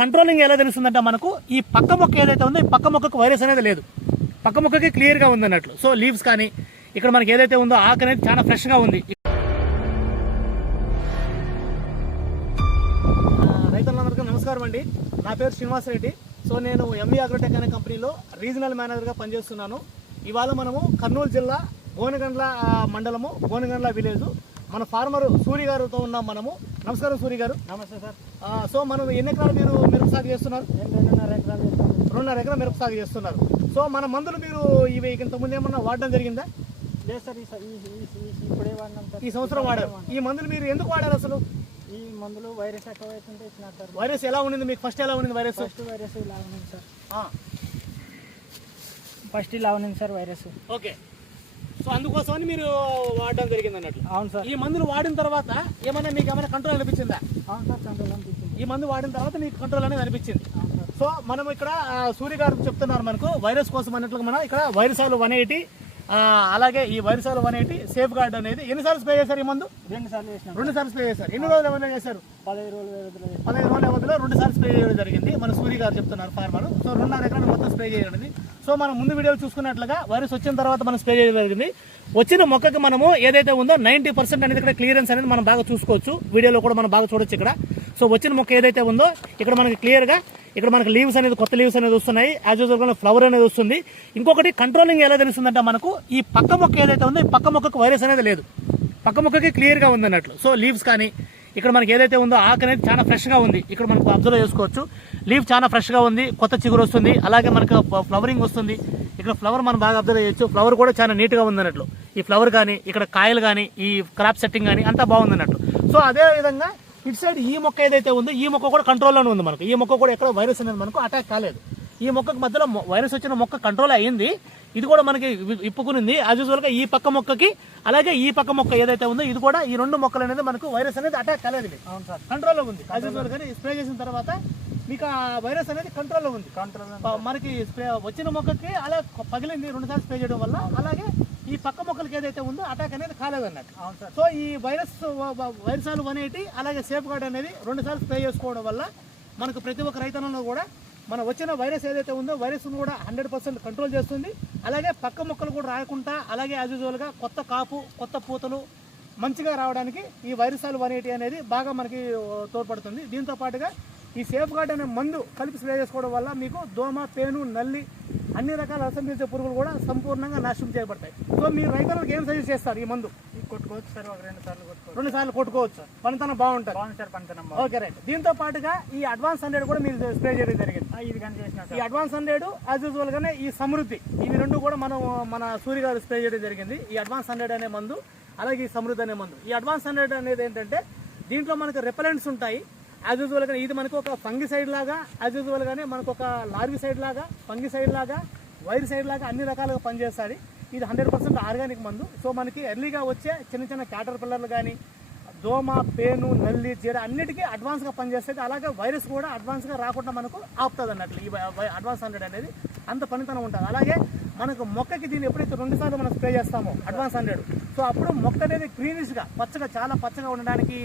Controlling ఎలా తెలుస్తుందంటే మనకు ఈ పక్క మొక్క ఏదైతే ఉందో ఈ పక్క మొక్కకు వైరస్ అనేది లేదు. పక్క మొక్కకి క్లియర్గా ఉంది అన్నట్లు. సో లీవ్స్ కానీ ఇక్కడ మనకి ఏదైతే ఉందో ఆకు అనేది చాలా ఫ్రెష్గా ఉంది. రైతులందరికీ నమస్కారం అండి. నా పేరు శ్రీనివాస్ రెడ్డి. సో నేను ఎంఈ అగ్రోటెక్ అనే కంపెనీలో రీజనల్ మేనేజర్గా పనిచేస్తున్నాను. ఇవాళ మనము కర్నూలు జిల్లా గోనగండ్ల మండలము గోనగండ్ల విలేజ్ మన ఫార్మర్ సూరి గారితో ఉన్నాం మనము. నమస్కారం సూరి గారు. నమస్తే సార్. సో మనం ఎన్ని ఎకరాలు మీరు మిరప సాగు చేస్తున్నారు? నేను రెండున్నర ఎకరాలు రెండున్నర ఎకరం మిరప సాగు చేస్తున్నారు. సో మన మందులు మీరు ఇవి ఇంతకుముందు ఏమన్నా వాడడం జరిగిందా? లేదు సార్ ఇప్పుడే వాడినాం ఈ సంవత్సరం వాడారు. ఈ మందులు మీరు ఎందుకు వాడారు అసలు? ఈ మందులు వైరస్ ఎక్కువ అవుతుంటే ఇచ్చినారు సార్. వైరస్ ఎలా ఉండింది మీకు? ఫస్ట్ ఎలా ఉండింది వైరస్? ఫస్ట్ వైరస్ ఇలా ఉన్నింది సార్. ఫస్ట్ ఇలా ఉన్నింది సార్ వైరస్. ఓకే. సో అందుకోసమని మీరు వాడడం జరిగింది అన్నట్లు. అవును సార్. ఈ మందులు వాడిన తర్వాత ఏమైనా మీకు ఏమైనా కంట్రోల్ అనిపించిందా? అవును సార్ కంట్రోల్ అనిపించింది. ఈ మందు వాడిన తర్వాత మీకు కంట్రోల్ అనేది అనిపించింది. సో మనం ఇక్కడ సూర్య గారు చెప్తున్నారు మనకు వైరస్ కోసం అన్నట్లుగా మనం ఇక్కడ వైరసాలు వన్ ఎయిటీ అలాగే ఈ వైరసాలు వన్ ఎయిటీ సేఫ్ గార్డ్ అనేది. ఎన్నిసార్లు స్ప్రే చేశారు ఈ మందు? రెండు సార్లు వేసినాం రెండు సార్లు స్ప్రే చేశారు. ఎన్ని రోజులు ఏమైనా చేశారు? పదహైదు రోజుల. పదహైదు రోజుల వ్యవధిలో రెండు సార్లు స్ప్రే చేయడం జరిగింది. మన సూర్య గారు చెప్తున్నారు ఫార్మర్. సో రెండున్నర ఎకరాలు మొత్తం స్ప్రే చేయడం సో మనం ముందు వీడియోలు చూసుకున్నట్లుగా వైరస్ వచ్చిన తర్వాత మనం స్ప్రే చేయడం జరిగింది. వచ్చిన మొక్కకి మనము ఏదైతే ఉందో నైంటీ పర్సెంట్ అనేది ఇక్కడ క్లియరెన్స్ అనేది మనం బాగా చూసుకోవచ్చు. వీడియోలో కూడా మనం బాగా చూడొచ్చు ఇక్కడ. సో వచ్చిన మొక్క ఏదైతే ఉందో ఇక్కడ మనకి క్లియర్గా ఇక్కడ మనకి లీవ్స్ అనేది కొత్త లీవ్స్ అనేది వస్తున్నాయి. యాజ్ యూజువల్గా ఫ్లవర్ అనేది వస్తుంది. ఇంకొకటి కంట్రోలింగ్ ఎలా తెలుస్తుందంటే మనకు ఈ పక్క మొక్క ఏదైతే ఉందో ఈ పక్క మొక్కకు వైరస్ అనేది లేదు. పక్క మొక్కకి క్లియర్గా ఉంది అన్నట్లు సో లీవ్స్ కానీ ఇక్కడ మనకి ఏదైతే ఉందో ఆకు అనేది చాలా ఫ్రెష్గా ఉంది. ఇక్కడ మనకు అబ్జర్వ్ చేసుకోవచ్చు. లీవ్ చాలా ఫ్రెష్గా ఉంది. కొత్త చిగురు వస్తుంది. అలాగే మనకు ఫ్లవరింగ్ వస్తుంది. ఇక్కడ ఫ్లవర్ మనం బాగా అబ్జర్వ్ చేయొచ్చు. ఫ్లవర్ కూడా చాలా నీట్గా ఉంది అన్నట్లు. ఈ ఫ్లవర్ కానీ ఇక్కడ కాయలు కానీ ఈ క్రాప్ సెట్టింగ్ కానీ అంతా బాగుంది అన్నట్లు సో అదే విధంగా ఇటు సైడ్ ఈ మొక్క ఏదైతే ఉందో ఈ మొక్క కూడా కంట్రోల్లోనే ఉంది మనకు. ఈ మొక్క కూడా ఎక్కడ వైరస్ అనేది మనకు అటాక్ కాలేదు. ఈ మొక్కకు మధ్యలో వైరస్ వచ్చిన మొక్క కంట్రోల్ అయ్యింది. ఇది కూడా మనకి ఇప్పుకునింది. యాజ్ యూజువల్గా ఈ పక్క మొక్కకి అలాగే ఈ పక్క మొక్క ఏదైతే ఉందో ఇది కూడా ఈ రెండు మొక్కలు అనేది మనకు వైరస్ అనేది అటాక్ కాలేదు. అవును సార్. కంట్రోల్లో ఉంది. యాజ్ యూజువల్ స్ప్రే చేసిన తర్వాత మీకు ఆ వైరస్ అనేది కంట్రోల్లో ఉంది. కంట్రోల్ మనకి స్ప్రే వచ్చిన మొక్కకి అలా పగిలింది రెండు సార్లు స్ప్రే చేయడం వల్ల అలాగే ఈ పక్క మొక్కలకి ఏదైతే ఉందో అటాక్ అనేది కాలేదు అన్నట్టు. అవును సార్. సో ఈ వైరస్ వైరసాలు వన్ అలాగే సేఫ్ గార్డ్ అనేది రెండు సార్లు స్ప్రే చేసుకోవడం వల్ల మనకు ప్రతి ఒక్క రైతన్నంలో కూడా మన వచ్చిన వైరస్ ఏదైతే ఉందో వైరస్ను కూడా హండ్రెడ్ పర్సెంట్ కంట్రోల్ చేస్తుంది. అలాగే పక్క మొక్కలు కూడా రాకుండా అలాగే యాజ్ యూజువల్గా కొత్త కాపు కొత్త పూతలు మంచిగా రావడానికి ఈ వైరసాలు వన్ ఎయిటీ అనేది బాగా మనకి తోడ్పడుతుంది. దీంతో పాటుగా ఈ సేఫ్ గార్డ్ అనే మందు కలిపి స్ప్రే చేసుకోవడం వల్ల మీకు దోమ పేను నల్లి అన్ని రకాల అసంపించే పురుగులు కూడా సంపూర్ణంగా నాశనం చేయబడతాయి. సో మీరు రైతులకు ఏం సజెస్ట్ చేస్తారు ఈ మందు? కొట్టుకోవచ్చు సార్ ఒక రెండు సార్లు కొట్టుకోవచ్చు. రెండు సార్లు కొట్టుకోవచ్చు పనితనం బాగుంటుంది. బాగుంది సార్ పంచనం ఓకే రైట్. దీంతో పాటుగా ఈ అడ్వాన్స్ హండ్రెడ్ కూడా మీరు స్ప్రే చేయడం జరిగింది. ఇది కానీ చేసిన ఈ అడ్వాన్స్ హండ్రెడ్ యాజ్ యూజువల్ గానే ఈ సమృద్ధి ఇవి రెండు కూడా మనం మన సూర్య గారు స్ప్రే చేయడం జరిగింది. ఈ అడ్వాన్స్ హండ్రెడ్ అనే మందు అలాగే ఈ సమృద్ధి అనే మందు. ఈ అడ్వాన్స్ హండ్రెడ్ అనేది ఏంటంటే దీంట్లో మనకు రెపలెంట్స్ ఉంటాయి. యాజ్ యూజువల్గా ఇది మనకు ఒక ఫంగి సైడ్ లాగా యాజ్ యూజువల్ గానే మనకు ఒక లార్వి సైడ్ లాగా ఫంగి సైడ్ లాగా వైర్ సైడ్ లాగా అన్ని రకాలుగా పనిచేస్తుంది. ఇది హండ్రెడ్ పర్సెంట్ ఆర్గానిక్ మందు. సో మనకి ఎర్లీగా వచ్చే చిన్న చిన్న క్యాటర్ పిల్లర్లు కానీ దోమ పేను నల్లి జీడ అన్నిటికీ అడ్వాన్స్గా పనిచేస్తుంది అలాగే వైరస్ కూడా అడ్వాన్స్గా రాకుండా మనకు ఆపుతుంది అన్నట్లు. ఈ అడ్వాన్స్ హండ్రెడ్ అనేది అంత పనితనం ఉంటుంది. అలాగే మనకు మొక్కకి దీన్ని ఎప్పుడైతే రెండుసార్లు మనం స్ప్రే చేస్తామో అడ్వాన్స్ హండ్రెడ్ సో అప్పుడు మొక్క అనేది గ్రీనిష్గా పచ్చగా చాలా పచ్చగా ఉండడానికి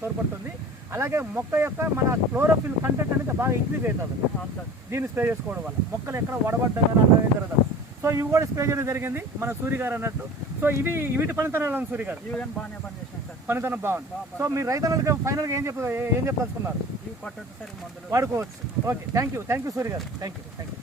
తోడ్పడుతుంది. అలాగే మొక్క యొక్క మన క్లోరోఫిల్ కంటెంట్ అనేది బాగా ఇంక్రీజ్ అవుతుంది. దీన్ని స్ప్రే చేసుకోవడం వల్ల మొక్కలు ఎక్కడ వడబడ్డం కానీ జరగదు. సో ఇవి కూడా స్ప్రే చేయడం జరిగింది. మన సూర్య గారు అన్నట్టు. సో ఇవి వీటి పనితనం సూర్య గారు? ఇవి బాగానే పనిచేసినాం సార్. పనితనం బాగుంది. సో మీ రైతులకు ఫైనల్గా ఏం చెప్ప ఏం చెప్పదలుచుకున్నారు? ఇవి కొట్టచ్చు సార్ ఈ మందులు. వాడుకోవచ్చు. Okay. Thank you thank you Surya గారు. Thank you thank you